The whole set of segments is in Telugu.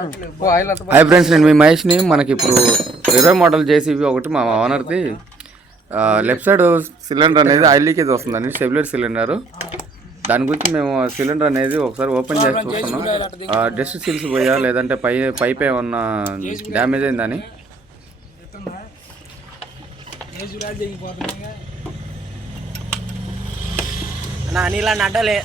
హాయ్ ఫ్రెండ్స్, నేను మీ మహేష్ని. మనకి ఇప్పుడు 20 మోడల్ జేసీబీ ఒకటి మా ఓనర్ది లెఫ్ట్ సైడ్ సిలిండర్ అనేది ఆయిల్ లీకేజ్ వస్తుందండి, స్టెబిలైజర్ సిలిండర్. దాని గురించి మేము సిలిండర్ అనేది ఒకసారి ఓపెన్ చేసి చూస్తున్నాం. డస్ట్ సీల్స్ పోయా లేదంటే పైప్ ఏమన్నా డ్యామేజ్ అయిందని. నీలా నడ్డలే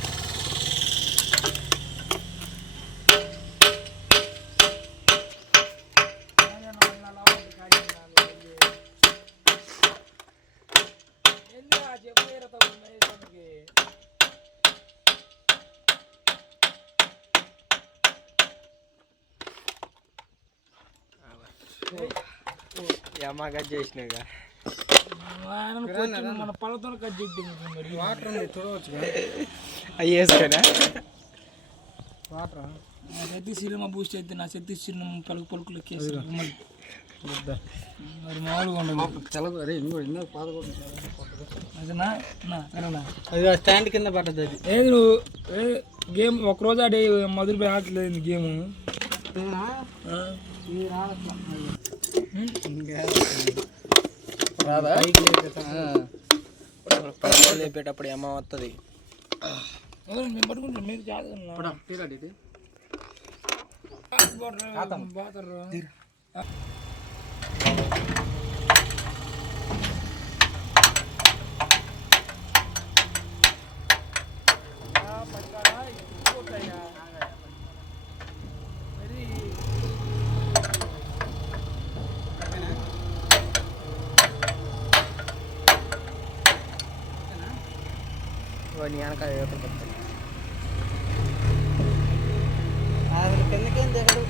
అమ్మా కట్ చేసినాగా మన పళ్ళతో కట్ చేద్దాం. వాటర్ చూడవచ్చు అయ్యేసుకనా వాటర్ శక్తి సినిమా బూస్ట్ అయితే నా శక్తి సినిమా పలుకులు ఎక్కేసి మరి మామూలుగా ఉండదు. తెలదు. అరే ఇంకో పాదకూడదు అదేనా అది స్టాండ్ కింద పడ్డది. అది ఏది నువ్వు గేమ్ ఒకరోజు ఆడే మొదలుపోయి ఆడలేదు గేమ్. లేపేటప్పుడు ఏమో వస్తుంది. మేము పట్టుకుంటాం. మీరు కిందకేం దిగడు,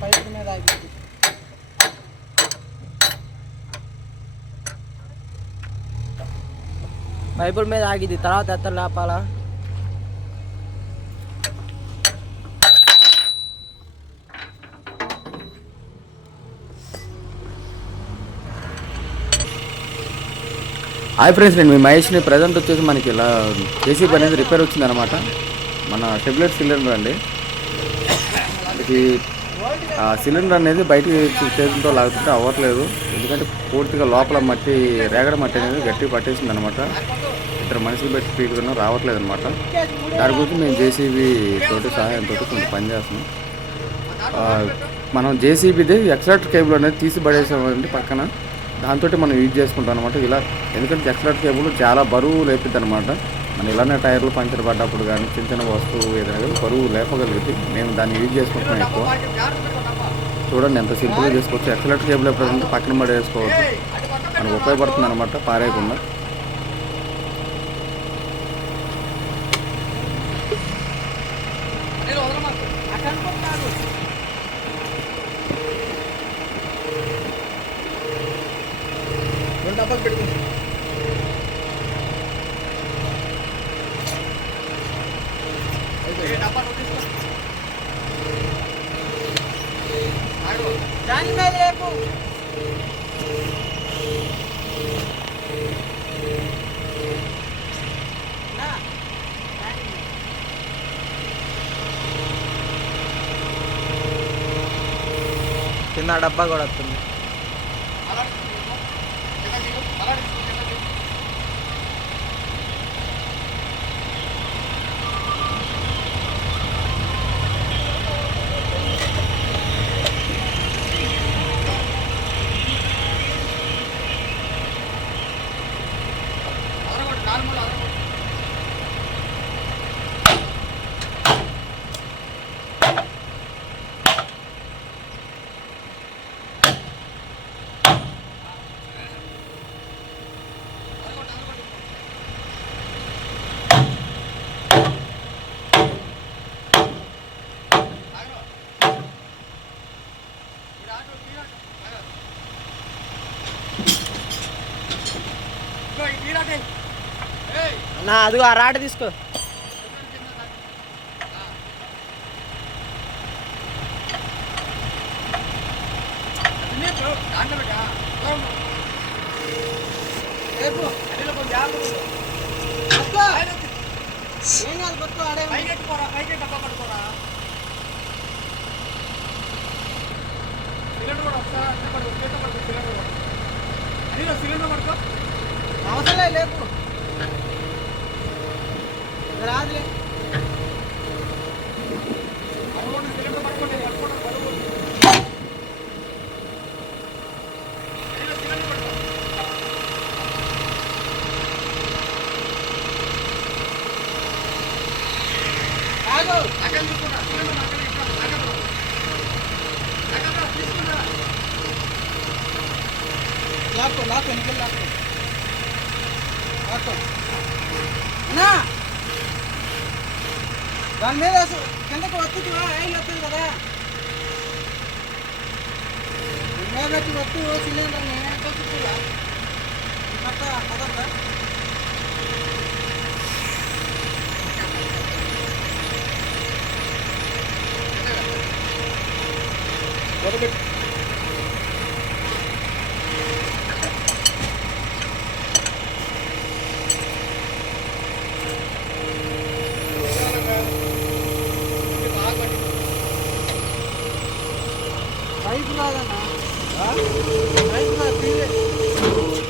పైపు మీద ఆగిపోతుంది. పైపుల మీద ఆగిద్ది, తర్వాత ఎత్తలు లేపాలా. హాయ్ ఫ్రెండ్స్, నేను మీ మహేష్ని. ప్రజెంట్ వచ్చేసి మనకి ఇలా జేసీబీ అనేది రిపేర్ వచ్చిందనమాట. మన స్టెబిలైజర్ సిలిండర్ అండి. మనకి సిలిండర్ అనేది బయటికి చేతులతో లాగుతుంటే అవ్వట్లేదు. ఎందుకంటే పూర్తిగా లోపల మట్టి, రేగడ మట్టి అనేది గట్టిగా పట్టేసింది అనమాట. ఇద్దరు మనుషులు పెట్టి స్పీడ్గా రావట్లేదు అనమాట. దాని గురించి మేము జేసీబీ తోటి సహాయంతో కొంచెం పనిచేస్తున్నాం. మనం జేసీబీది ఎక్స్ట్రాక్టర్ కేబుల్ అనేది తీసి పడేసామండి పక్కన. దాంతో మనం యూజ్ చేసుకుంటాం అనమాట ఇలా. ఎందుకంటే ఎక్స్ట్రాక్టర్ కేబుల్ చాలా బరువు లేపిద్ది అనమాట. మనం ఇలానే టైర్లు పంచర్ పడ్డప్పుడు కానీ చిన్న చిన్న వస్తువు ఏదైనా కానీ బరువు లేపగలిగింది. మేము దాన్ని యూజ్ చేసుకుంటున్నాం ఎక్కువ. చూడండి ఎంత సింపుల్గా చేసుకోవచ్చు. ఎక్స్ట్రాక్టర్ కేబుల్ ఎప్పుడంటే పక్కన పడి వేసుకోవచ్చు. మనకు ఉపయోగపడుతుంది అనమాట, పారేయకుండా. దాని మీద లేపు. కింద డబ్బా కూడా వస్తుంది. నా అదిగో ఆ రాట తీసుకో. అవసరం లేదు రాదులే లాక్కో లాక్కో ఎన్నికలు లాక్కో లాక్కో అన్నా దాని మీద కిందకు వత్తువా ఆయిల్ వస్తుంది కదా మీద పెట్టి వత్తు సిలిండర్ని చుట్టూరా కట్ట కదలదా పైపు రాదన్నా పైపు రాదు